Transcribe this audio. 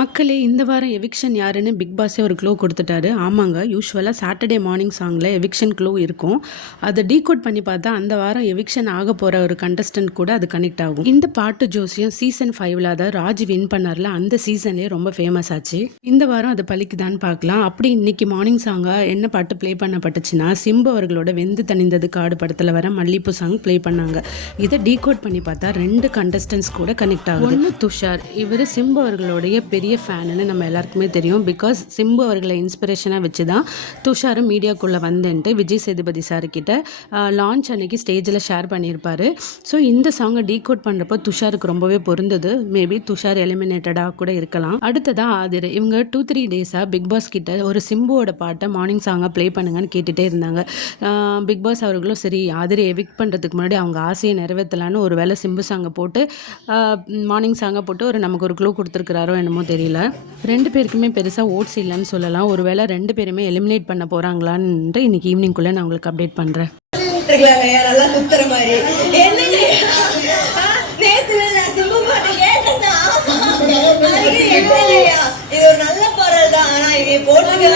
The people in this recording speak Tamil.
மக்களே இந்த வாரம் எவிக்ஷன் யாருன்னு பிக் பாஸே ஒரு க்ளூ கொடுத்துட்டாரு. ஆமாங்க, யூஸ்வலாக சாட்டர்டே மார்னிங் சாங்கில் எவிக்ஷன் க்ளூ இருக்கும். அதை டீகோட் பண்ணி பார்த்தா அந்த வாரம் எவிக்ஷன் ஆக போகிற ஒரு கண்டஸ்டன்ட் கூட அது கனெக்ட் ஆகும். இந்த பாட்டு ஜோசியம் சீசன் 5ல் அதாவது ராஜ் வின் பண்ணார்ல, அந்த சீசன்லேயே ரொம்ப ஃபேமஸ் ஆச்சு. இந்த வாரம் அது பலிக்குதான்னு பார்க்கலாம். அப்படி இன்னைக்கு மார்னிங் சாங்காக என்ன பாட்டு ப்ளே பண்ணப்பட்டுச்சுன்னா, சிம்பு அவர்களோட வெந்து தணிந்தது காடு படத்தில் வர மல்லிப்பூ சாங் ப்ளே பண்ணாங்க. இதை டீகோட் பண்ணி பார்த்தா 2 கண்டஸ்டன்ஸ் கூட கனெக்ட் ஆகும். ஒன்று துஷார், இவர் சிம்பு அவர்களுடைய பெரிய ஃபேனுன்னு நம்ம எல்லாருக்குமே தெரியும். பிகாஸ் சிம்பு அவர்களை இன்ஸ்பிரேஷனாக வச்சு தான் துஷாரும் மீடியாக்குள்ளே வந்துட்டு விஜய் சேதுபதி சார்கிட்ட லான்ச் அன்னைக்கு ஸ்டேஜில் ஷேர் பண்ணியிருப்பார். ஸோ இந்த சாங்கை டீகோட் பண்ணுறப்போ துஷாருக்கு ரொம்பவே பொருந்தது. மேபி துஷார் எலிமினேட்டடாக கூட இருக்கலாம். அடுத்ததான் ஆதிர், இவங்க 2-3 டேஸாக பிக் பாஸ் கிட்ட ஒரு சிம்புவோட பாட்டை மார்னிங் சாங்காக ப்ளே பண்ணுங்கன்னு கேட்டுகிட்டே இருந்தாங்க. பிக் பாஸ் அவர்களும் சரி ஆதிரை எவிக்ட் பண்ணுறதுக்கு முன்னாடி அவங்க ஆசையை நிறைவேற்றலான்னு ஒரு வேளை சிம்பு சாங்கை போட்டு மார்னிங் சாங்கை போட்டு நமக்கு ஒரு க்ளூ கொடுத்துருக்குறாரோ என்னமோ தெரியல. 2 பேருக்குமே பெருசாக ஓட்ஸ் இல்லைன்னு சொல்லலாம். ஒருவேளை 2 பேருமே எலிமினேட் பண்ண போகிறாங்களான்னு இன்னைக்கு ஈவினிங்குள்ளே நான் உங்களுக்கு அப்டேட் பண்ணுறேன். இது ஒரு நல்ல பாடல் தான். ஆனா இது போட்டிருக்க